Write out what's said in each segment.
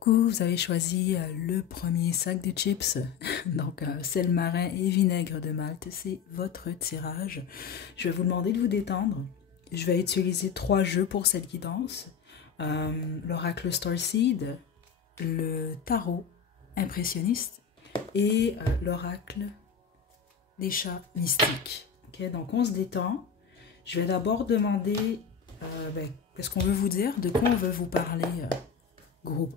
Coucou, vous avez choisi le premier sac de chips, donc sel marin et vinaigre de Malte, c'est votre tirage. Je vais vous demander de vous détendre. Je vais utiliser 3 jeux pour cette guidance. L'oracle Starseed, le tarot impressionniste et l'oracle des chats mystiques. Ok, donc on se détend. Je vais d'abord demander qu'est-ce qu'on veut vous dire, de quoi on veut vous parler. Groupe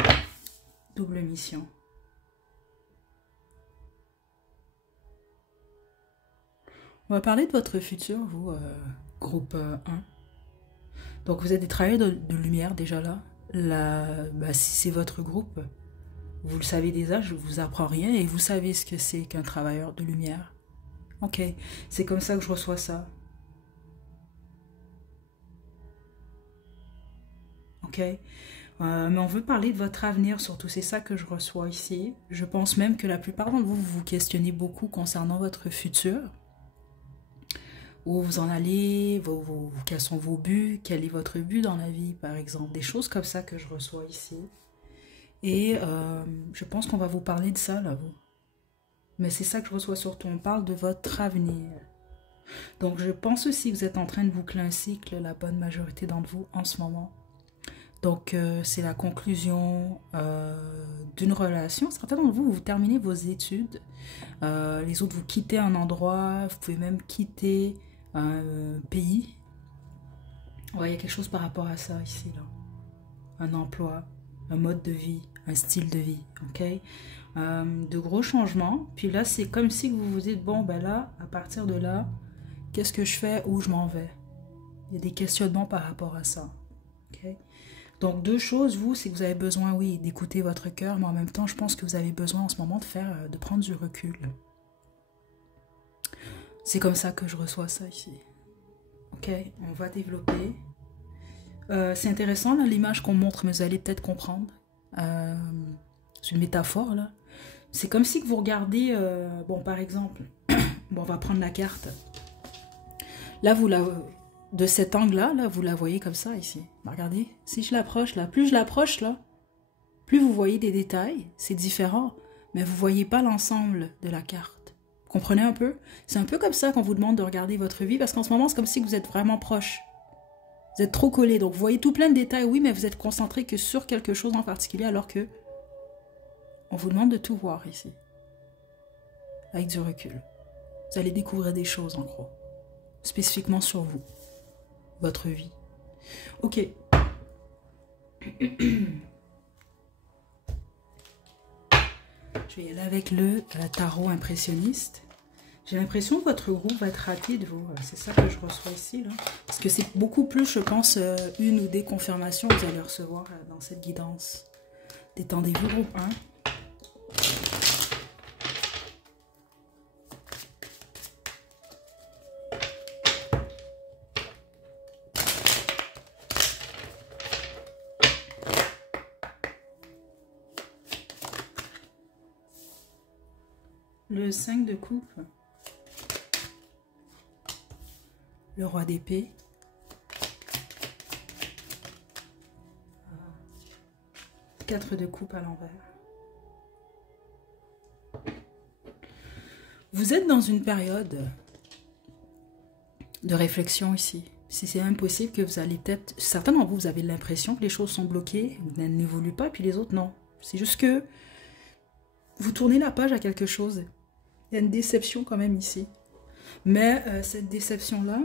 1. Double mission. On va parler de votre futur, vous, groupe 1. Donc, vous êtes des travailleurs de lumière déjà là. Si c'est votre groupe, vous le savez déjà, je ne vous apprends rien et vous savez ce que c'est qu'un travailleur de lumière. Ok, c'est comme ça que je reçois ça. Ok, mais on veut parler de votre avenir, surtout c'est ça que je reçois ici. Je pense même que la plupart d'entre vous, vous questionnez beaucoup concernant votre futur. Où vous en allez, quels sont vos buts, quel est votre but dans la vie par exemple. Des choses comme ça que je reçois ici. Et je pense qu'on va vous parler de ça là, vous. Mais c'est ça que je reçois surtout, on parle de votre avenir. Donc je pense aussi que vous êtes en train de boucler un cycle, la bonne majorité d'entre vous en ce moment. Donc, c'est la conclusion d'une relation. Certains d'entre vous, vous terminez vos études. Les autres, vous quittez un endroit. Vous pouvez même quitter un pays. Ouais, il y a quelque chose par rapport à ça ici, là. Un emploi, un mode de vie, un style de vie, ok? De gros changements. Puis là, c'est comme si vous vous dites, bon, ben là, à partir de là, qu'est-ce que je fais, où je m'en vais? Il y a des questionnements par rapport à ça, ok? Donc, deux choses, vous, c'est que vous avez besoin, oui, d'écouter votre cœur, mais en même temps, je pense que vous avez besoin en ce moment de prendre du recul. C'est comme ça que je reçois ça ici. Ok, on va développer. C'est intéressant, l'image qu'on montre, mais vous allez peut-être comprendre. C'est une métaphore, là. C'est comme si que vous regardez, bon, par exemple, bon, on va prendre la carte. Là, de cet angle-là, là, vous la voyez comme ça ici. Regardez, si je l'approche là, plus je l'approche là, plus vous voyez des détails, c'est différent, mais vous ne voyez pas l'ensemble de la carte. Vous comprenez un peu? C'est un peu comme ça qu'on vous demande de regarder votre vie, parce qu'en ce moment, c'est comme si vous êtes vraiment proche. Vous êtes trop collé, donc vous voyez tout plein de détails, oui, mais vous êtes concentré que sur quelque chose en particulier, alors que on vous demande de tout voir ici, avec du recul. Vous allez découvrir des choses, en gros, spécifiquement sur vous. Votre vie. Ok. Je vais y aller avec le tarot impressionniste. J'ai l'impression que votre groupe va être raté de vous. C'est ça que je reçois ici, là. Parce que c'est beaucoup plus, je pense, une ou des confirmations que vous allez recevoir dans cette guidance. Détendez-vous, groupe 1. Le 5 de coupe, le roi d'épée, 4 de coupe à l'envers. Vous êtes dans une période de réflexion ici. Si c'est impossible que vous allez peut-être... Certains d'entre vous, vous avez l'impression que les choses sont bloquées, elles n'évoluent pas, puis les autres, non. C'est juste que vous tournez la page à quelque chose. Il y a une déception quand même ici. Mais cette déception-là,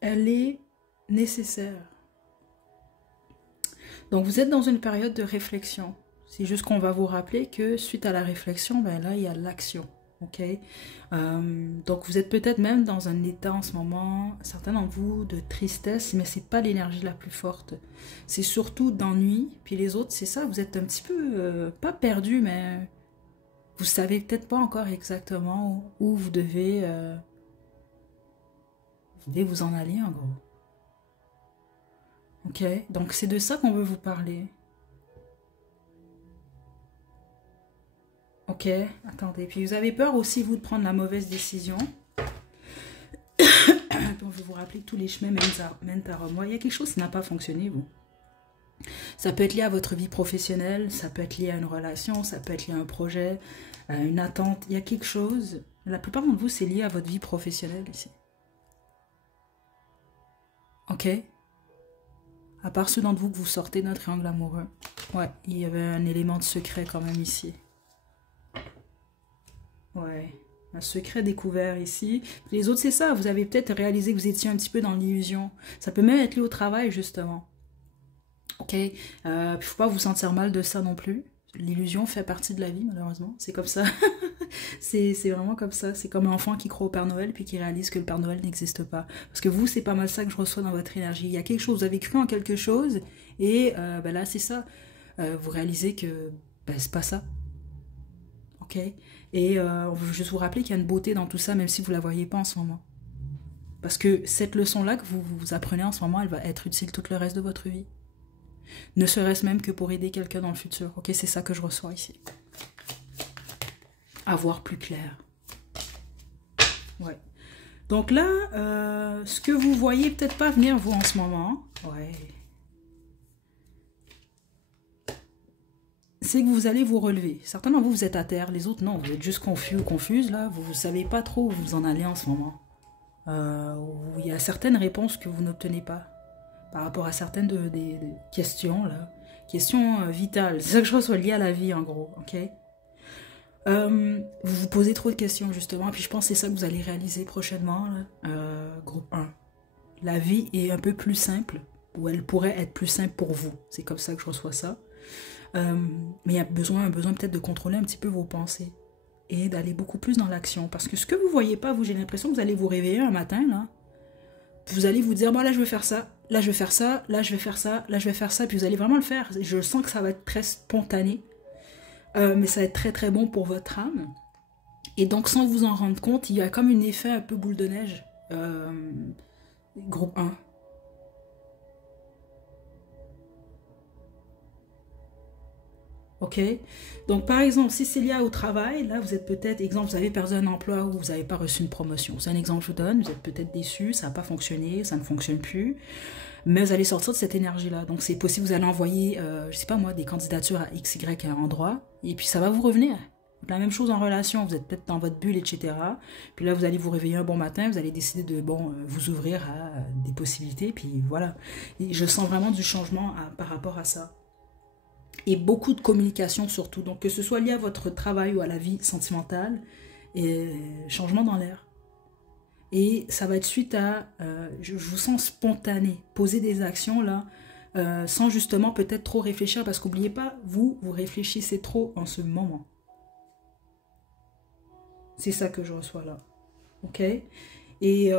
elle est nécessaire. Donc vous êtes dans une période de réflexion. C'est juste qu'on va vous rappeler que suite à la réflexion, ben là, il y a l'action. Ok, donc vous êtes peut-être même dans un état en ce moment, certains d'entre vous, de tristesse, mais c'est pas l'énergie la plus forte. C'est surtout d'ennui. Puis les autres, c'est ça, vous êtes un petit peu, pas perdu, mais vous savez peut-être pas encore exactement où vous devez vous en aller en gros. Ok, donc c'est de ça qu'on veut vous parler. Ok, attendez. Puis vous avez peur aussi, vous, de prendre la mauvaise décision. Puis on on veut vous rappeler que tous les chemins mènent à Rome. Il y a quelque chose qui n'a pas fonctionné, vous. Ça peut être lié à votre vie professionnelle, ça peut être lié à une relation, ça peut être lié à un projet, à une attente. Il y a quelque chose, la plupart d'entre vous, c'est lié à votre vie professionnelle ici. Ok? À part ceux d'entre vous que vous sortez d'un triangle amoureux. Ouais, il y avait un élément de secret quand même ici. Ouais, un secret découvert ici. Les autres, c'est ça. Vous avez peut-être réalisé que vous étiez un petit peu dans l'illusion. Ça peut même être lié au travail, justement. Ok? Il ne faut pas vous sentir mal de ça non plus. L'illusion fait partie de la vie, malheureusement. C'est comme ça. C'est vraiment comme ça. C'est comme un enfant qui croit au Père Noël puis qui réalise que le Père Noël n'existe pas. Parce que vous, c'est pas mal ça que je reçois dans votre énergie. Il y a quelque chose, vous avez cru en quelque chose et ben là, c'est ça. Vous réalisez que ben, c'est pas ça. Ok? Et on veut juste vous rappeler qu'il y a une beauté dans tout ça, même si vous ne la voyez pas en ce moment. Parce que cette leçon-là que vous apprenez en ce moment, elle va être utile tout le reste de votre vie. Ne serait-ce même que pour aider quelqu'un dans le futur. Ok, c'est ça que je reçois ici. À voir plus clair. Ouais. Donc là, ce que vous voyez peut-être pas venir vous en ce moment, ouais, c'est que vous allez vous relever. Certains d'entre vous, vous êtes à terre, les autres non, vous êtes juste confus ou confuses là, vous ne savez pas trop où vous en allez en ce moment. Il y a certaines réponses que vous n'obtenez pas par rapport à certaines des questions là, questions vitales. C'est ça que je reçois lié à la vie en gros, ok? Vous vous posez trop de questions justement, puis je pense que c'est ça que vous allez réaliser prochainement. Groupe 1. La vie est un peu plus simple, ou elle pourrait être plus simple pour vous. C'est comme ça que je reçois ça. Mais il y a besoin peut-être de contrôler un petit peu vos pensées et d'aller beaucoup plus dans l'action. Parce que ce que vous ne voyez pas, vous, j'ai l'impression que vous allez vous réveiller un matin, là. Vous allez vous dire, bon là je vais faire ça, là je vais faire ça, là je vais faire ça, là je vais faire ça, puis vous allez vraiment le faire. Je sens que ça va être très spontané. Mais ça va être très très bon pour votre âme. Et donc sans vous en rendre compte, il y a comme un effet un peu boule de neige. Groupe 1. Ok? Donc par exemple, si c'est lié au travail, là vous êtes peut-être, exemple, vous avez perdu un emploi ou vous n'avez pas reçu une promotion. C'est un exemple que je vous donne, vous êtes peut-être déçu, ça n'a pas fonctionné, ça ne fonctionne plus. Mais vous allez sortir de cette énergie-là. Donc c'est possible, vous allez envoyer, je sais pas moi, des candidatures à X, Y à un endroit, et puis ça va vous revenir. La même chose en relation, vous êtes peut-être dans votre bulle, etc. Puis là, vous allez vous réveiller un bon matin, vous allez décider de vous ouvrir à des possibilités, puis voilà. Et je sens vraiment du changement par rapport à ça. Et beaucoup de communication surtout. Donc que ce soit lié à votre travail ou à la vie sentimentale, et changement dans l'air. Et ça va être suite à, je vous sens spontané, poser des actions là, sans justement peut-être trop réfléchir, parce qu'oubliez pas, vous réfléchissez trop en ce moment. C'est ça que je reçois là, ok? Et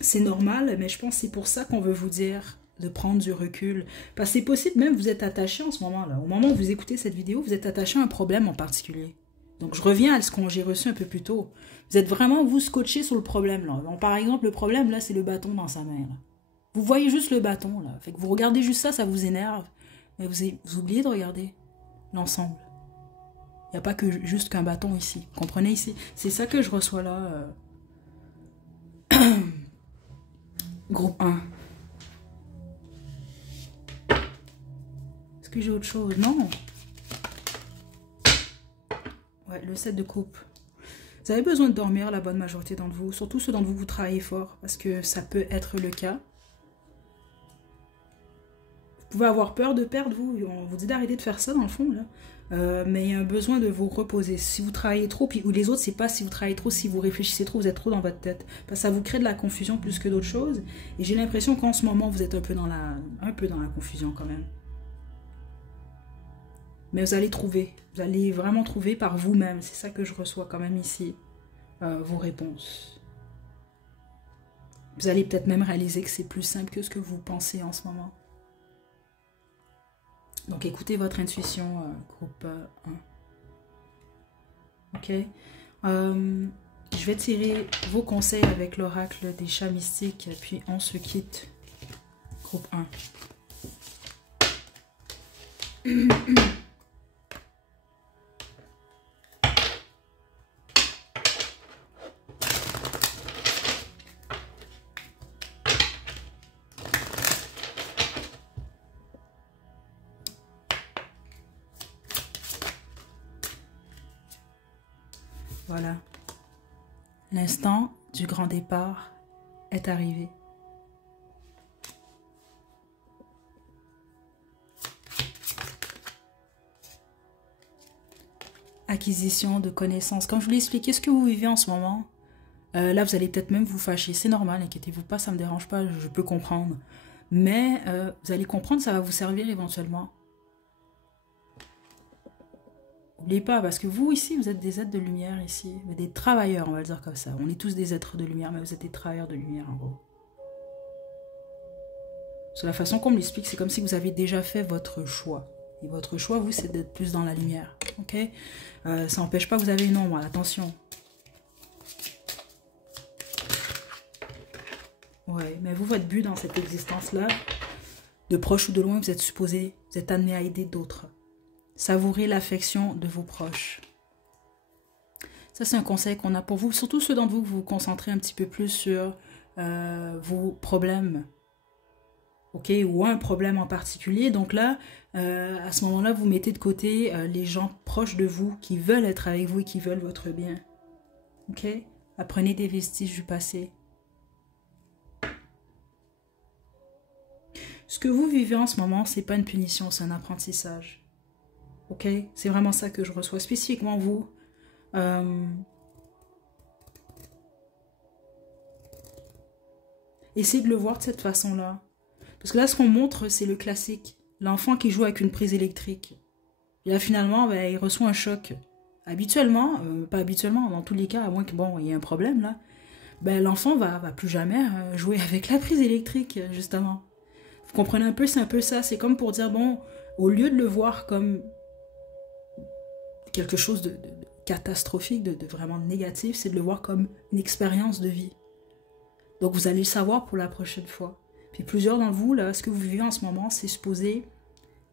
c'est normal, mais je pense que c'est pour ça qu'on veut vous dire de prendre du recul. Parce que c'est possible, même vous êtes attaché en ce moment là, au moment où vous écoutez cette vidéo, vous êtes attaché à un problème en particulier. Donc je reviens à ce que j'ai reçu un peu plus tôt. Vous êtes vraiment, vous, scotché sur le problème là. Donc, par exemple, le problème là, c'est le bâton dans sa main là. Vous voyez juste le bâton là. Fait que vous regardez juste ça, ça vous énerve. Mais vous oubliez de regarder l'ensemble. Il n'y a pas que juste qu'un bâton ici. Vous comprenez ici? C'est ça que je reçois là. Groupe 1. Est-ce que j'ai autre chose? Non. Ouais, le 7 de coupe. Vous avez besoin de dormir, la bonne majorité d'entre vous. Surtout ceux d'entre vous, vous travaillez fort. Parce que ça peut être le cas. Vous pouvez avoir peur de perdre, vous. On vous dit d'arrêter de faire ça, dans le fond, là. Mais il y a un besoin de vous reposer. Si vous travaillez trop, puis, ou les autres, c'est pas si vous travaillez trop, si vous réfléchissez trop, vous êtes trop dans votre tête. Parce que ça vous crée de la confusion plus que d'autres choses. Et j'ai l'impression qu'en ce moment, vous êtes un peu dans la confusion quand même. Mais vous allez trouver. Vous allez vraiment trouver par vous-même. C'est ça que je reçois quand même ici. Vos réponses. Vous allez peut-être même réaliser que c'est plus simple que ce que vous pensez en ce moment. Donc écoutez votre intuition, groupe 1. Ok. Je vais tirer vos conseils avec l'oracle des chats mystiques, puis on se quitte. Groupe 1. Voilà. L'instant du grand départ est arrivé. Acquisition de connaissances. Comme je vous l'ai expliqué, ce que vous vivez en ce moment, là, vous allez peut-être même vous fâcher. C'est normal, inquiétez-vous pas, ça ne me dérange pas, je peux comprendre. Mais vous allez comprendre, ça va vous servir éventuellement. N'oubliez pas, parce que vous, ici, vous êtes des êtres de lumière, ici. Vous êtes des travailleurs, on va le dire comme ça. On est tous des êtres de lumière, mais vous êtes des travailleurs de lumière, en gros. Sur la façon qu'on me l'explique, c'est comme si vous avez déjà fait votre choix. Et votre choix, vous, c'est d'être plus dans la lumière. Ok, ça n'empêche pas que vous avez une ombre, attention. Ouais, mais vous, votre but dans cette existence-là, de proche ou de loin, vous êtes supposé, vous êtes amené à aider d'autres. Savourez l'affection de vos proches. Ça, c'est un conseil qu'on a pour vous. Surtout ceux d'entre vous, vous vous concentrez un petit peu plus sur vos problèmes. Ok, ou un problème en particulier. Donc là, à ce moment-là, vous mettez de côté les gens proches de vous qui veulent être avec vous et qui veulent votre bien. Ok, apprenez des vestiges du passé. Ce que vous vivez en ce moment, c'est pas une punition, c'est un apprentissage. Ok, c'est vraiment ça que je reçois spécifiquement vous. Essayez de le voir de cette façon-là. Parce que là, ce qu'on montre, c'est le classique. L'enfant qui joue avec une prise électrique. Et là, finalement, ben, il reçoit un choc. Habituellement, pas habituellement, dans tous les cas, à moins qu'il y ait un problème, là, ben, l'enfant va plus jamais jouer avec la prise électrique, justement. Vous comprenez un peu, c'est un peu ça. C'est comme pour dire, bon, au lieu de le voir comme quelque chose de catastrophique, de vraiment négatif, c'est de le voir comme une expérience de vie. Donc, vous allez le savoir pour la prochaine fois. Puis plusieurs d'entre vous, là, ce que vous vivez en ce moment, c'est supposé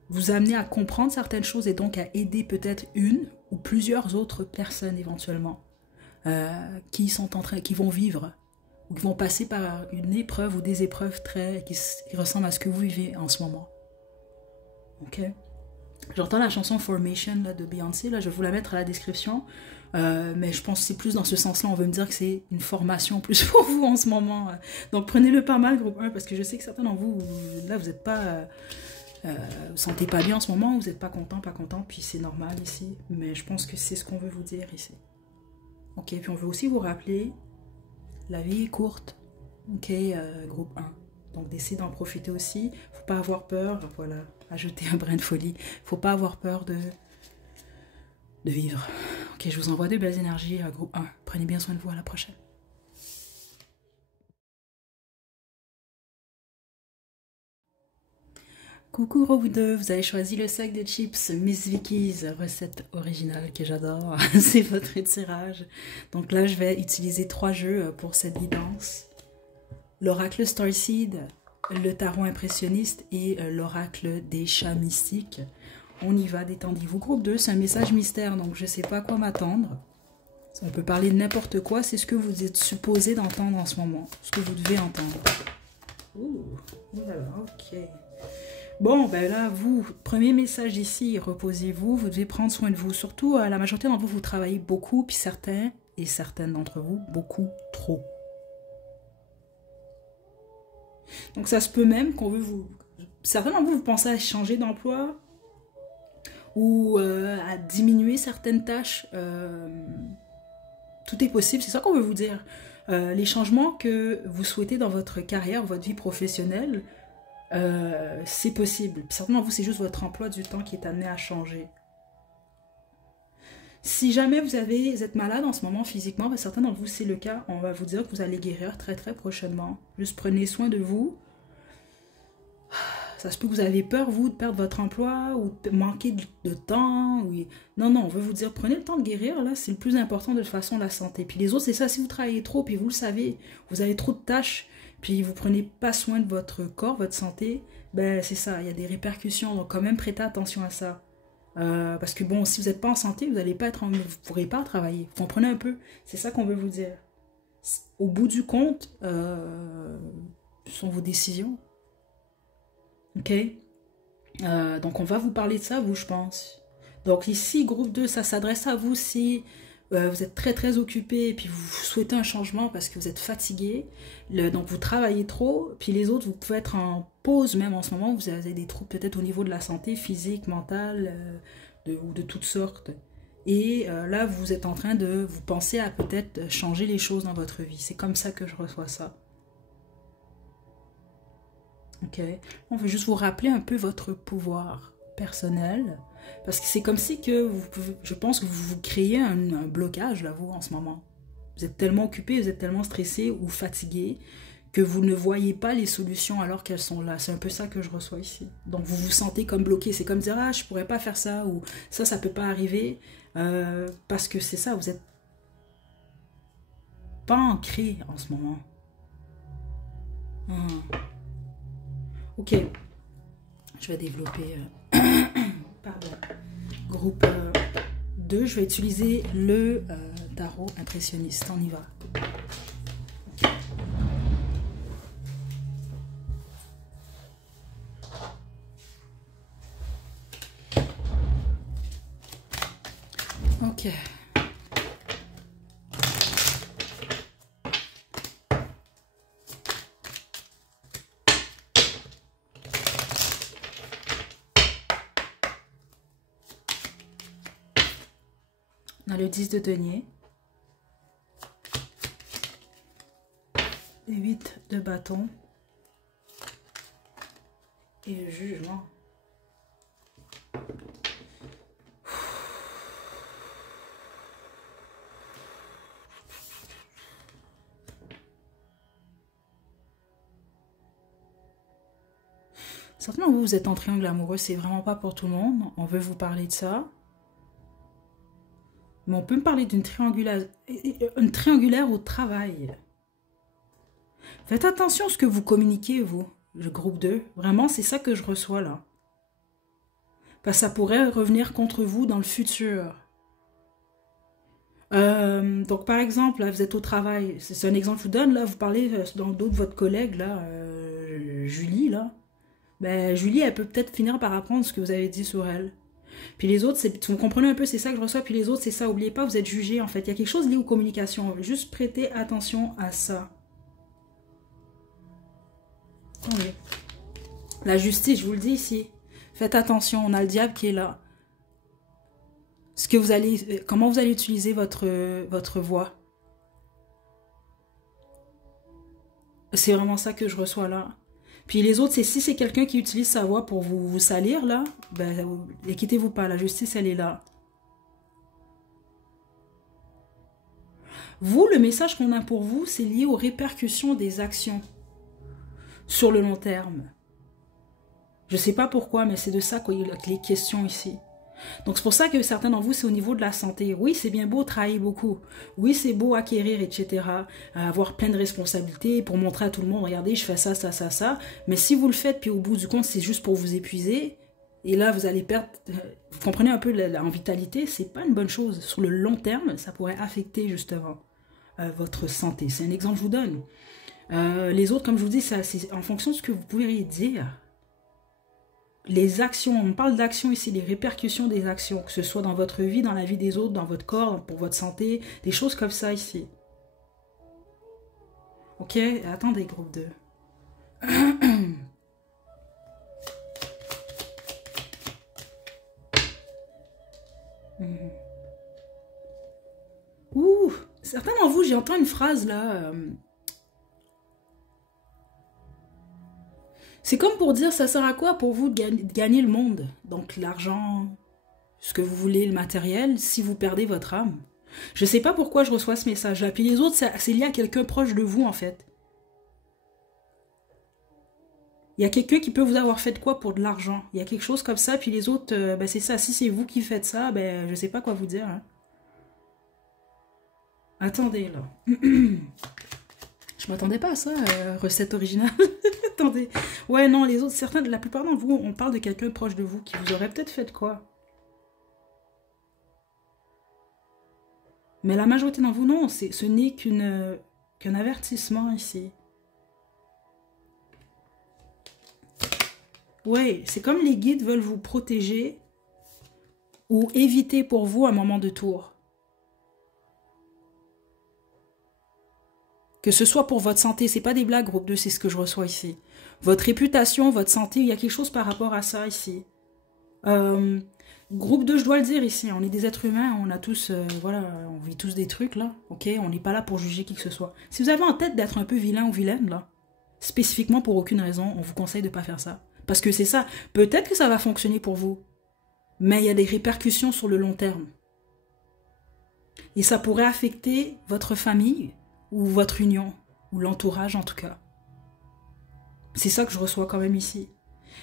vous amener à comprendre certaines choses et donc à aider peut-être une ou plusieurs autres personnes éventuellement qui vont vivre ou qui vont passer par une épreuve ou des épreuves qui ressemblent à ce que vous vivez en ce moment. Ok? J'entends la chanson Formation là, de Beyoncé, là, je vais vous la mettre à la description. Mais je pense que c'est plus dans ce sens-là, on veut me dire que c'est une formation plus pour vous en ce moment. Donc prenez-le pas mal, groupe 1, parce que je sais que certains d'entre vous, là, vous n'êtes pas... vous sentez pas bien en ce moment, vous n'êtes pas content, puis c'est normal ici. Mais je pense que c'est ce qu'on veut vous dire ici. Ok, puis on veut aussi vous rappeler, la vie est courte. Ok, groupe 1. Donc d'essayer d'en profiter aussi. Faut pas avoir peur, voilà, ajouter un brin de folie. Faut pas avoir peur de vivre. Ok, je vous envoie de belles énergies, groupe 1. Prenez bien soin de vous, à la prochaine. Coucou groupe 2, vous avez choisi le sac de chips Miss Vicky's, recette originale que j'adore. C'est votre tirage. Donc là, je vais utiliser 3 jeux pour cette guidance. L'oracle Starseed, le tarot impressionniste et l'oracle des chats mystiques. On y va, détendez-vous. Groupe 2, c'est un message mystère, donc je ne sais pas à quoi m'attendre. On peut parler de n'importe quoi, c'est ce que vous êtes supposé d'entendre en ce moment. Ce que vous devez entendre. Ouh, voilà, ok. Bon, ben là, vous, premier message ici, reposez-vous, vous devez prendre soin de vous. Surtout, la majorité d'entre vous, vous travaillez beaucoup, puis certains et certaines d'entre vous, beaucoup trop. Donc ça se peut même qu'on veut vous... Certains d'entre vous, vous pensez à changer d'emploi ou à diminuer certaines tâches. Tout est possible, c'est ça qu'on veut vous dire. Les changements que vous souhaitez dans votre carrière, votre vie professionnelle, c'est possible. Certains d'entre vous, c'est juste votre emploi du temps qui est amené à changer. Si jamais vous êtes malade en ce moment physiquement, ben certains d'entre vous, c'est le cas, on va vous dire que vous allez guérir très très prochainement. Juste prenez soin de vous. Ça se peut que vous avez peur, vous, de perdre votre emploi ou de manquer de temps. Ou... Non, on veut vous dire, prenez le temps de guérir, là, c'est le plus important de toute façon, la santé. Puis les autres, c'est ça, si vous travaillez trop, puis vous le savez, vous avez trop de tâches, puis vous prenez pas soin de votre corps, votre santé, ben c'est ça, il y a des répercussions, donc quand même prêtez attention à ça. Parce que bon, si vous n'êtes pas en santé, vous n'allez pas être vous pourrez pas travailler. Vous comprenez un peu? C'est ça qu'on veut vous dire. Au bout du compte, ce sont vos décisions. Ok? Donc on va vous parler de ça, vous, je pense. Donc ici, groupe 2, ça s'adresse à vous si vous êtes très très occupé et puis vous souhaitez un changement parce que vous êtes fatigué, donc vous travaillez trop, puis les autres, vous pouvez être en pause même en ce moment, vous avez des troubles peut-être au niveau de la santé physique, mentale, ou de toutes sortes. Et là, vous êtes en train de vous penser à peut-être changer les choses dans votre vie. C'est comme ça que je reçois ça. Ok. On veut juste vous rappeler un peu votre pouvoir personnel. Parce que c'est comme si que je pense que vous vous créez un blocage là, vous, en ce moment. Vous êtes tellement occupé, vous êtes tellement stressé ou fatigué que vous ne voyez pas les solutions alors qu'elles sont là. C'est un peu ça que je reçois ici. Donc vous vous sentez comme bloqué. C'est comme dire, ah, je pourrais pas faire ça ou ça peut pas arriver. Parce que c'est ça, vous êtes pas ancré en ce moment. Ok, je vais développer... pardon. Groupe 2, je vais utiliser le tarot impressionniste. On y va. Ok. On a le 10 de denier. Le 8 de bâton. Et le jugement. Certainement, vous êtes en triangle amoureux, c'est vraiment pas pour tout le monde. On veut vous parler de ça. Mais on peut me parler d'une triangulaire au travail. Faites attention à ce que vous communiquez, vous, le groupe 2. Vraiment, c'est ça que je reçois là. Parce que ça pourrait revenir contre vous dans le futur. Donc, par exemple, là, vous êtes au travail. C'est un exemple que je vous donne. Là, vous parlez dans le dos de votre collègue, là, Julie, là. Ben, Julie, elle peut peut-être finir par apprendre ce que vous avez dit sur elle. Puis les autres, vous comprenez un peu, c'est ça que je reçois. Puis les autres, c'est ça. N'oubliez pas, vous êtes jugé, en fait. Il y a quelque chose lié aux communications. Juste prêtez attention à ça. Attendez. La justice, je vous le dis ici. Faites attention, on a le diable qui est là. Comment vous allez utiliser votre voix. C'est vraiment ça que je reçois là. Puis les autres, si c'est quelqu'un qui utilise sa voix pour vous salir, là, ben, inquiétez-vous pas, la justice, elle est là. Vous, le message qu'on a pour vous, c'est lié aux répercussions des actions sur le long terme. Je ne sais pas pourquoi, mais c'est de ça qu'il est question ici. Donc c'est pour ça que certains d'entre vous, c'est au niveau de la santé. Oui, c'est bien beau travailler beaucoup. Oui, c'est beau acquérir, etc. Avoir plein de responsabilités pour montrer à tout le monde, regardez, je fais ça, ça, ça, ça. Mais si vous le faites, puis au bout du compte, c'est juste pour vous épuiser, et là, vous allez perdre... Vous comprenez un peu en vitalité, c'est pas une bonne chose. Sur le long terme, ça pourrait affecter justement votre santé. C'est un exemple que je vous donne. Les autres, comme je vous dis, c'est en fonction de ce que vous pouvez dire. Les actions, on parle d'actions ici, les répercussions des actions, que ce soit dans votre vie, dans la vie des autres, dans votre corps, pour votre santé, des choses comme ça ici. Ok, attendez, groupe 2. Ouh, certains d'entre vous, j'entends une phrase là... C'est comme pour dire, ça sert à quoi pour vous de gagner le monde? Donc l'argent, ce que vous voulez, le matériel, si vous perdez votre âme. Je ne sais pas pourquoi je reçois ce message-là. Puis les autres, c'est lié à quelqu'un proche de vous, en fait. Il y a quelqu'un qui peut vous avoir fait quoi pour de l'argent. Il y a quelque chose comme ça, puis les autres, ben c'est ça. Si c'est vous qui faites ça, ben je ne sais pas quoi vous dire. Hein. Attendez, là. Je m'attendais pas à ça, recette originale. Attendez. Ouais, non, les autres, la plupart d'entre vous, on parle de quelqu'un proche de vous qui vous aurait peut-être fait quoi. Mais la majorité d'entre vous, non, ce n'est qu'un avertissement ici. Ouais, c'est comme les guides veulent vous protéger ou éviter pour vous un moment de tour. Que ce soit pour votre santé, c'est pas des blagues, groupe 2, c'est ce que je reçois ici. Votre réputation, votre santé, il y a quelque chose par rapport à ça ici. Groupe 2, je dois le dire ici, on est des êtres humains, on a tous, voilà, on vit tous des trucs là, ok? On n'est pas là pour juger qui que ce soit. Si vous avez en tête d'être un peu vilain ou vilaine là, spécifiquement pour aucune raison, on vous conseille de ne pas faire ça. Parce que c'est ça, peut-être que ça va fonctionner pour vous, mais il y a des répercussions sur le long terme. Et ça pourrait affecter votre famille ou votre union, ou l'entourage en tout cas. C'est ça que je reçois quand même ici.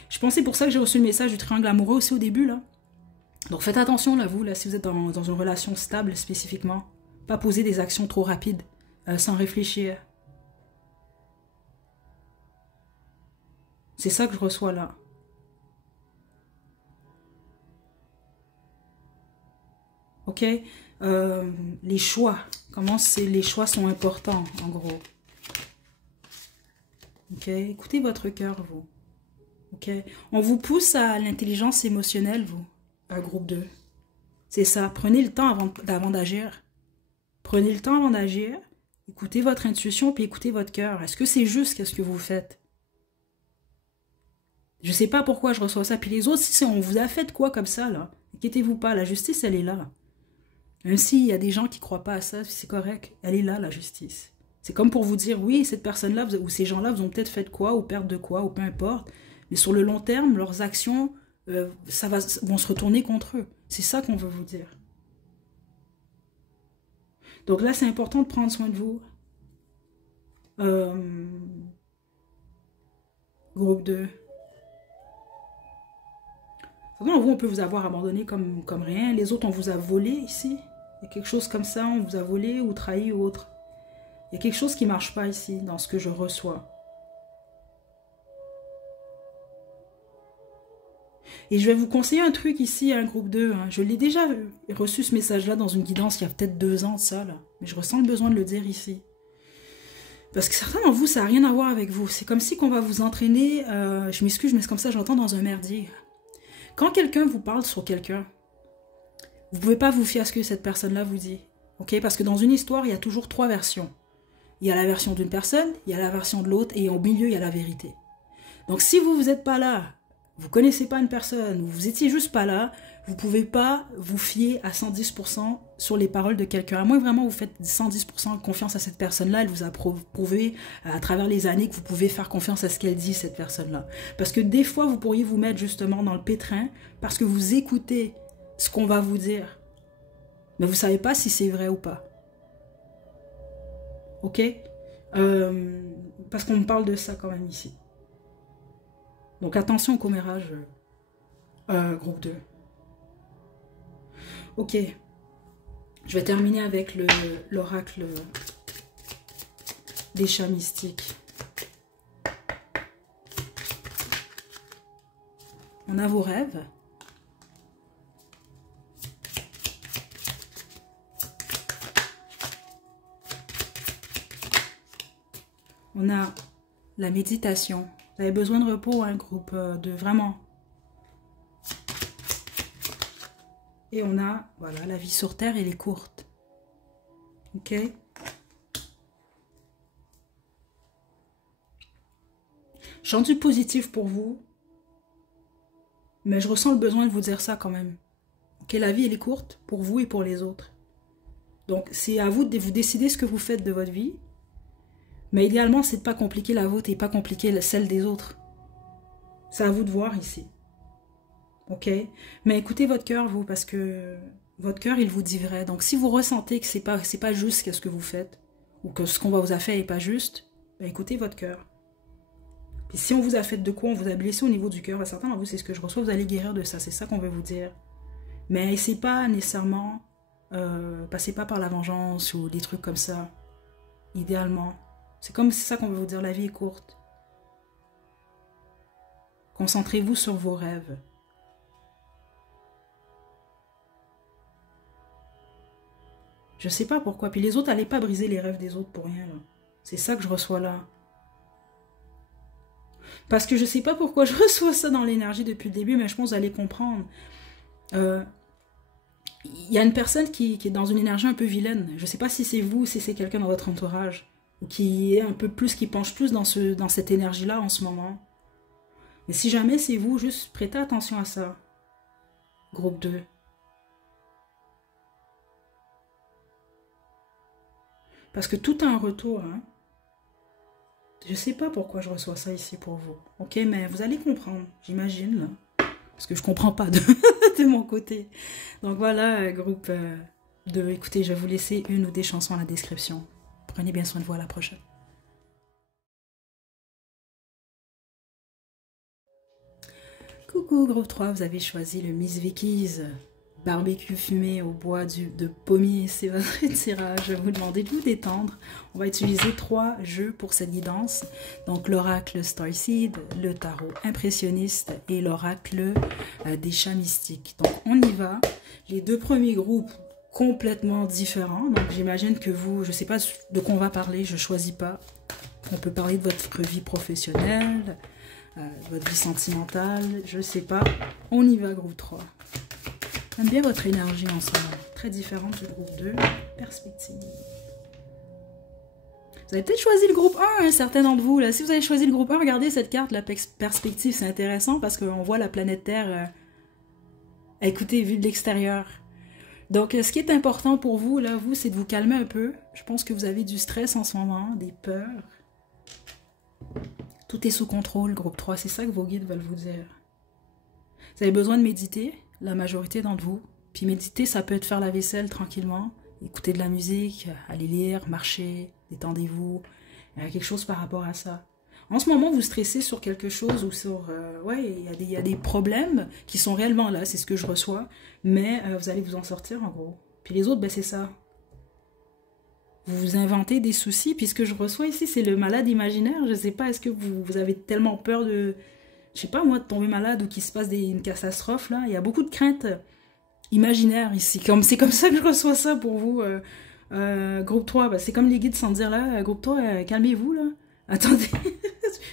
Je pensais pour ça que j'ai reçu le message du triangle amoureux aussi au début là. Donc faites attention là, vous, là, si vous êtes dans une relation stable spécifiquement. Pas poser des actions trop rapides, sans réfléchir. C'est ça que je reçois là. Ok? Les choix. Les choix sont importants, en gros. Ok? Écoutez votre cœur, vous. Ok? On vous pousse à l'intelligence émotionnelle, vous, groupe 2. C'est ça. Prenez le temps avant d'agir. Prenez le temps avant d'agir. Écoutez votre intuition, puis écoutez votre cœur. Est-ce que c'est juste qu'est-ce que vous faites? Je sais pas pourquoi je reçois ça. Puis les autres, si on vous a fait quoi comme ça, là, inquiétez-vous pas, la justice, elle est là. Même s'il y a des gens qui croient pas à ça, c'est correct. Elle est là, la justice. C'est comme pour vous dire, oui, cette personne-là, ou ces gens-là, vous ont peut-être fait quoi, ou perdre de quoi, ou peu importe. Mais sur le long terme, leurs actions vont se retourner contre eux. C'est ça qu'on veut vous dire. Donc là, c'est important de prendre soin de vous. Groupe 2. Certains vous, on peut vous avoir abandonné comme rien. Les autres, on vous a volé ici. Il y a quelque chose comme ça, on vous a volé ou trahi ou autre. Il y a quelque chose qui ne marche pas ici, dans ce que je reçois. Et je vais vous conseiller un truc ici, un groupe 2. Hein. Je l'ai déjà reçu ce message-là dans une guidance il y a peut-être 2 ans, ça, là. Mais je ressens le besoin de le dire ici. Parce que certains d'entre vous, ça n'a rien à voir avec vous. C'est comme si qu'on va vous entraîner, je m'excuse, mais c'est comme ça, j'entends dans un merdier. Quand quelqu'un vous parle sur quelqu'un, vous ne pouvez pas vous fier à ce que cette personne-là vous dit. Ok? Parce que dans une histoire, il y a toujours 3 versions. Il y a la version d'une personne, il y a la version de l'autre, et au milieu, il y a la vérité. Donc si vous n'êtes pas là, vous ne connaissez pas une personne, ou vous étiez juste pas là, vous ne pouvez pas vous fier à 110% sur les paroles de quelqu'un. À moins que vraiment vous faites 110% confiance à cette personne-là, elle vous a prouvé à travers les années que vous pouvez faire confiance à ce qu'elle dit, cette personne-là. Parce que des fois, vous pourriez vous mettre justement dans le pétrin parce que vous écoutez ce qu'on va vous dire. Mais vous ne savez pas si c'est vrai ou pas. Ok? Parce qu'on me parle de ça quand même ici. Donc attention au commérage, groupe 2. Ok. Je vais terminer avec l'oracle des chats mystiques. On a vos rêves. On a la méditation. Vous avez besoin de repos, un groupe de vraiment. Et on a, voilà, la vie sur Terre, elle est courte. Ok? Je sens du positif pour vous. Mais je ressens le besoin de vous dire ça quand même. Ok, la vie, elle est courte pour vous et pour les autres. Donc, c'est à vous de vous décider ce que vous faites de votre vie. Mais idéalement, c'est de ne pas compliquer la vôtre et pas compliquer celle des autres. C'est à vous de voir ici. Ok? Mais écoutez votre cœur, vous, parce que votre cœur, il vous dit vrai. Donc, si vous ressentez que c'est pas juste ce que vous faites, ou que ce qu'on vous a fait n'est pas juste, ben, écoutez votre cœur. Puis si on vous a fait de quoi, on vous a blessé au niveau du cœur, certains d'entre vous, c'est ce que je reçois, vous allez guérir de ça. C'est ça qu'on veut vous dire. Mais c'est pas nécessairement, passez pas par la vengeance ou des trucs comme ça. Idéalement. C'est ça qu'on veut vous dire, la vie est courte. Concentrez-vous sur vos rêves. Je sais pas pourquoi. Puis les autres, allez pas briser les rêves des autres pour rien. C'est ça que je reçois là. Parce que je sais pas pourquoi je reçois ça dans l'énergie depuis le début, mais je pense que vous allez comprendre. Il y a une personne qui est dans une énergie un peu vilaine. Je sais pas si c'est vous ou si c'est quelqu'un dans votre entourage. ou qui est un peu plus, qui penche plus dans cette énergie-là en ce moment. Mais si jamais c'est vous, juste prêtez attention à ça. Groupe 2. Parce que tout a un retour. Hein. Je sais pas pourquoi je reçois ça ici pour vous. Ok, mais vous allez comprendre, j'imagine. Là. Parce que je comprends pas de mon côté. Donc voilà, groupe 2. Écoutez, je vais vous laisser une ou des chansons dans la description. Prenez bien soin de vous, à la prochaine. Coucou groupe 3, vous avez choisi le Miss Vicky's barbecue fumé au bois de pommier, c'est votre tirage. Je vais vous demander de vous détendre. On va utiliser 3 jeux pour cette guidance. Donc l'oracle Starseed, le tarot impressionniste et l'oracle des chats mystiques. Donc on y va. Les 2 premiers groupes complètement différents. Donc j'imagine que vous, je ne sais pas de quoi on va parler, je ne choisis pas. On peut parler de votre vie professionnelle, votre vie sentimentale, je ne sais pas. On y va groupe 3. J'aime bien votre énergie ensemble, très différente du groupe 2, perspective. Vous avez peut-être choisi le groupe 1, hein, certains d'entre vous. Là. Si vous avez choisi le groupe 1, regardez cette carte, la perspective, c'est intéressant parce qu'on voit la planète Terre, écoutez, vue de l'extérieur. Donc, ce qui est important pour vous, là, vous, c'est de vous calmer un peu. Je pense que vous avez du stress en ce moment, des peurs. Tout est sous contrôle, groupe 3, c'est ça que vos guides veulent vous dire. Vous avez besoin de méditer. La majorité d'entre vous. Puis méditer, ça peut être faire la vaisselle tranquillement, écouter de la musique, aller lire, marcher, détendez-vous. Il y a quelque chose par rapport à ça. En ce moment, vous stressez sur quelque chose ou sur... ouais, il y a des problèmes qui sont réellement là, c'est ce que je reçois, mais vous allez vous en sortir en gros. Puis les autres, ben c'est ça. Vous vous inventez des soucis, puis ce que je reçois ici, c'est le malade imaginaire. Je ne sais pas, est-ce que vous avez tellement peur de... Je sais pas moi, de tomber malade ou qu'il se passe une catastrophe là. Il y a beaucoup de craintes imaginaires ici. C'est comme ça que je reçois ça pour vous. Groupe 3, bah, c'est comme les guides sans dire là. Groupe 3, calmez-vous là. Attendez,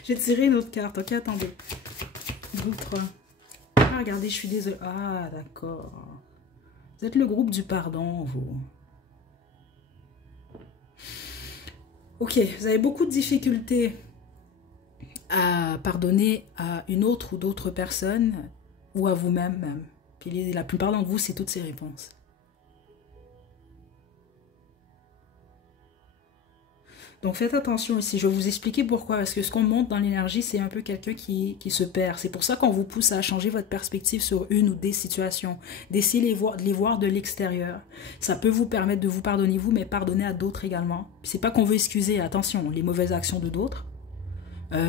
j'ai tiré une autre carte. Ok, attendez. Groupe 3. Ah, regardez, je suis désolée. Ah, d'accord. Vous êtes le groupe du pardon, vous. Ok, vous avez beaucoup de difficultés à pardonner à une autre ou d'autres personnes ou à vous-même même. Puis la plupart d'entre vous, c'est toutes ces réponses. Donc faites attention ici, je vais vous expliquer pourquoi. Parce que ce qu'on montre dans l'énergie, c'est un peu quelqu'un qui se perd. C'est pour ça qu'on vous pousse à changer votre perspective sur une ou des situations. D'essayer de les voir de l'extérieur. Ça peut vous permettre de vous pardonner vous, mais pardonner à d'autres également. C'est pas qu'on veut excuser, attention, les mauvaises actions de d'autres.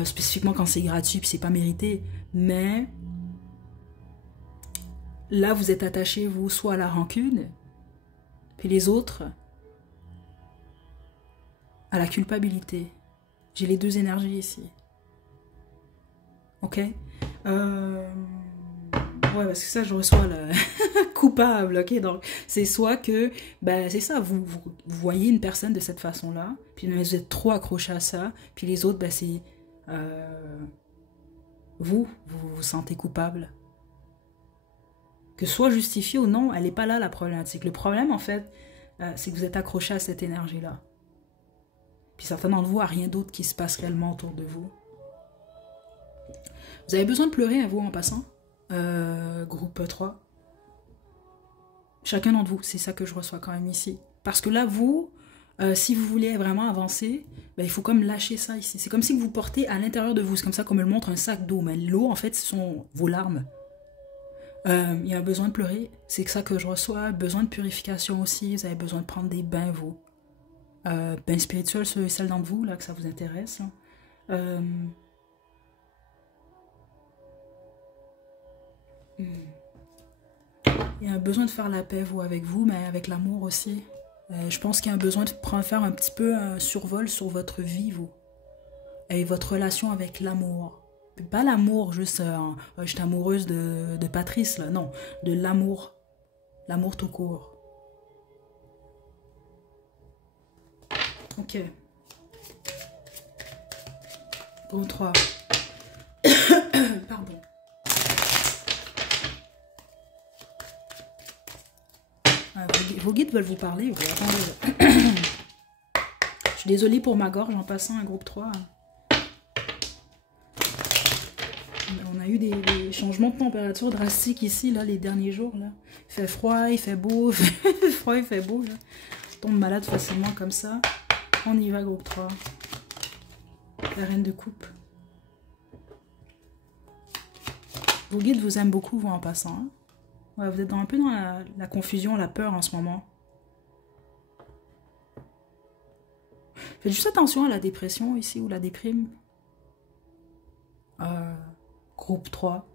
Spécifiquement quand c'est gratuit puis c'est pas mérité, mais là vous êtes attaché vous soit à la rancune puis les autres à la culpabilité. J'ai les 2 énergies ici, ok. Ouais, parce que ça je reçois le coupable, ok. Donc c'est soit que ben c'est ça, vous voyez une personne de cette façon là puis vous êtes trop accroché à ça, puis les autres ben c'est vous vous sentez coupable. Que ce soit justifié ou non, elle n'est pas là la problématique. Le problème, en fait, c'est que vous êtes accroché à cette énergie-là. Puis certains d'entre vous, il n'y a rien d'autre qui se passe réellement autour de vous. Vous avez besoin de pleurer, à vous, en passant. Groupe 3. Chacun d'entre vous, c'est ça que je reçois quand même ici. Parce que là, vous... si vous voulez vraiment avancer, ben, il faut comme lâcher ça ici. C'est comme si vous portez à l'intérieur de vous. C'est comme ça qu'on me le montre un sac d'eau. Mais l'eau, en fait, ce sont vos larmes. Il y a un besoin de pleurer. C'est ça que je reçois. Besoin de purification aussi. Vous avez besoin de prendre des bains, vous. Bains spirituels, celles d'entre vous, là, que ça vous intéresse. Hein. Il y a un besoin de faire la paix, vous, avec vous, mais avec l'amour aussi. Je pense qu'il y a un besoin de faire un petit peu un survol sur votre vie, vous. Et votre relation avec l'amour. Pas l'amour, juste, je suis amoureuse de Patrice, là. Non, de l'amour. L'amour tout court. Ok. Groupe 3. Pardon. Vos guides veulent vous parler. Attendez. Je suis désolée pour ma gorge en passant un groupe 3. On a eu des changements de température drastiques ici, là, les derniers jours. Là. Il fait froid, il fait beau, il fait froid, il fait beau. Là. On tombe malade facilement comme ça. On y va, groupe 3. La reine de coupe. Vos guides vous aiment beaucoup, vous, en passant. Hein? Ouais, vous êtes un peu dans la confusion, la peur en ce moment. Faites juste attention à la dépression ici, ou la déprime. Groupe 3.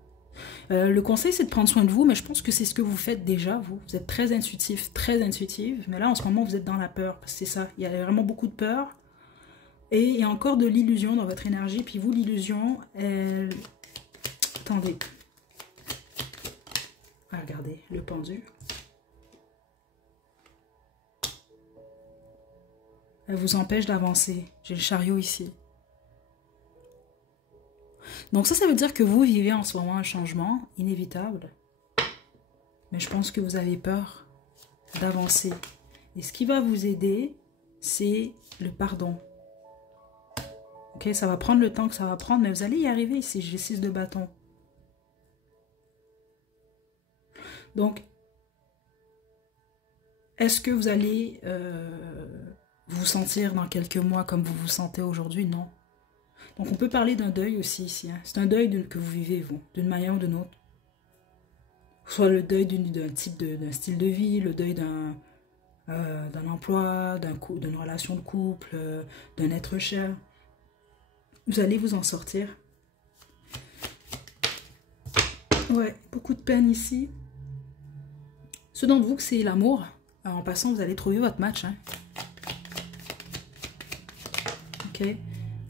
Le conseil, c'est de prendre soin de vous, mais je pense que c'est ce que vous faites déjà, vous. Vous êtes très intuitif, très intuitive. Mais là, en ce moment, vous êtes dans la peur. C'est ça. Il y a vraiment beaucoup de peur. Et il y a encore de l'illusion dans votre énergie. Puis vous, l'illusion, elle... Attendez. Ah, regardez, le pendu. Elle vous empêche d'avancer. J'ai le chariot ici. Donc ça veut dire que vous vivez en ce moment un changement inévitable. Mais je pense que vous avez peur d'avancer. Et ce qui va vous aider, c'est le pardon. Ok, ça va prendre le temps que ça va prendre, mais vous allez y arriver ici. J'ai 6 de bâton. Donc, est-ce que vous allez vous sentir dans quelques mois comme vous vous sentez aujourd'hui? Non. Donc, on peut parler d'un deuil aussi ici. Hein. C'est un deuil que vous vivez, vous, d'une manière ou d'une autre. Soit le deuil d'un style de vie, le deuil d'un emploi, d'une relation de couple, d'un être cher. Vous allez vous en sortir. Ouais, beaucoup de peine ici. Ceux d'entre vous que c'est l'amour, en passant, vous allez trouver votre match. Hein. Ok.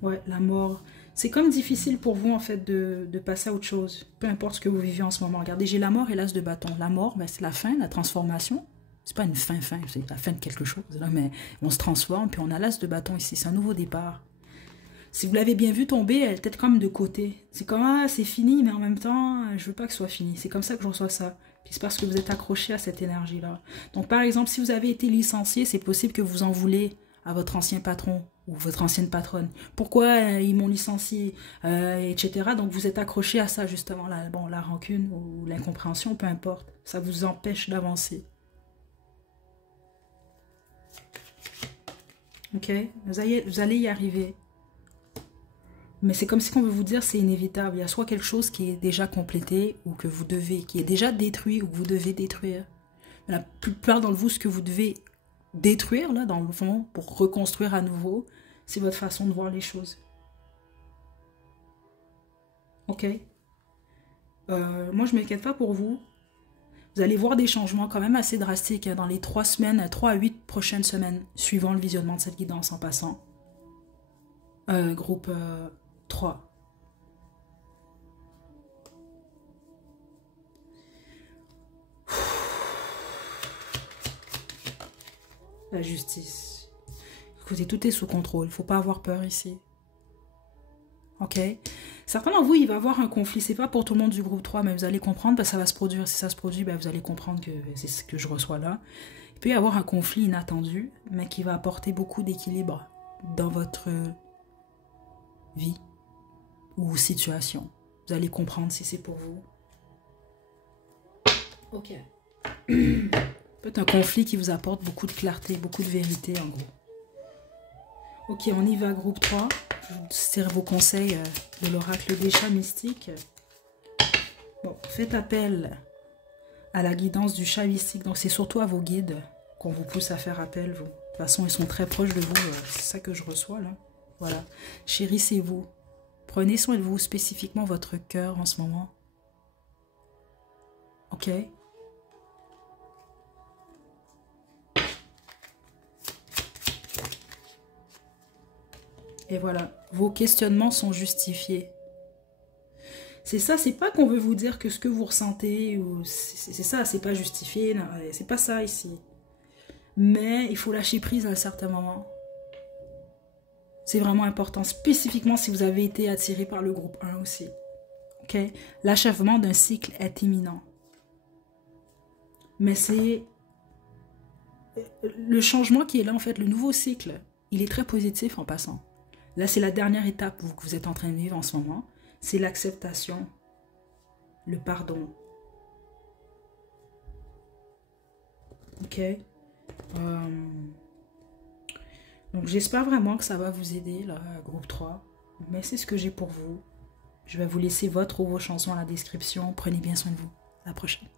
Ouais, la mort. C'est comme difficile pour vous, en fait, de passer à autre chose. Peu importe ce que vous vivez en ce moment. Regardez, j'ai la mort et l'as de bâton. La mort, ben, c'est la fin, la transformation. C'est pas une fin, c'est la fin de quelque chose. Là, mais on se transforme, puis on a l'as de bâton ici. C'est un nouveau départ. Si vous l'avez bien vu tomber, elle est peut-être comme de côté. C'est comme, ah, c'est fini, mais en même temps, je veux pas que ce soit fini. C'est comme ça que je reçois ça. Puis c'est parce que vous êtes accroché à cette énergie-là. Donc, par exemple, si vous avez été licencié, c'est possible que vous en voulez à votre ancien patron ou votre ancienne patronne. Pourquoi ils m'ont licencié, etc. Donc, vous êtes accroché à ça, justement. Bon, la rancune ou l'incompréhension, peu importe. Ça vous empêche d'avancer. Ok? Vous allez y arriver. Mais c'est comme si on veut vous dire c'est inévitable. Il y a soit quelque chose qui est déjà complété ou que vous devez, qui est déjà détruit ou que vous devez détruire. La plupart d'entre vous, ce que vous devez détruire, là, dans le fond, pour reconstruire à nouveau, c'est votre façon de voir les choses. Ok? Moi, je ne m'inquiète pas pour vous. Vous allez voir des changements quand même assez drastiques hein, dans les 3 à 8 prochaines semaines, suivant le visionnement de cette guidance en passant. Groupe 3. La justice. Écoutez, tout est sous contrôle. Il ne faut pas avoir peur ici. Ok? Certains d'entre vous, il va y avoir un conflit. C'est pas pour tout le monde du groupe 3, mais vous allez comprendre, parce que ça va se produire. Si ça se produit, ben, vous allez comprendre que c'est ce que je reçois là. Il peut y avoir un conflit inattendu, mais qui va apporter beaucoup d'équilibre dans votre vie ou situation. Vous allez comprendre si c'est pour vous. Ok. Peut-être un conflit qui vous apporte beaucoup de clarté, beaucoup de vérité en gros. Ok, on y va, groupe 3. Je vous sers vos conseils de l'oracle des chats mystiques. Bon, faites appel à la guidance du chat mystique. Donc c'est surtout à vos guides qu'on vous pousse à faire appel, vous. De toute façon, ils sont très proches de vous. C'est ça que je reçois, là. Voilà. Chérissez-vous. Prenez soin de vous, spécifiquement votre cœur en ce moment. Ok? Et voilà, vos questionnements sont justifiés. C'est ça, c'est pas qu'on veut vous dire que ce que vous ressentez, ou c'est ça, c'est pas justifié, c'est pas ça ici. Mais il faut lâcher prise à un certain moment. C'est vraiment important, spécifiquement si vous avez été attiré par le groupe 1 aussi. Ok? L'achèvement d'un cycle est imminent. Mais c'est le changement qui est là, en fait, le nouveau cycle. il est très positif en passant. Là, c'est la dernière étape que vous êtes en train de vivre en ce moment. C'est l'acceptation, le pardon. Ok? Donc, j'espère vraiment que ça va vous aider, là, groupe 3. Mais c'est ce que j'ai pour vous. Je vais vous laisser votre ou vos chansons à la description. Prenez bien soin de vous. À la prochaine.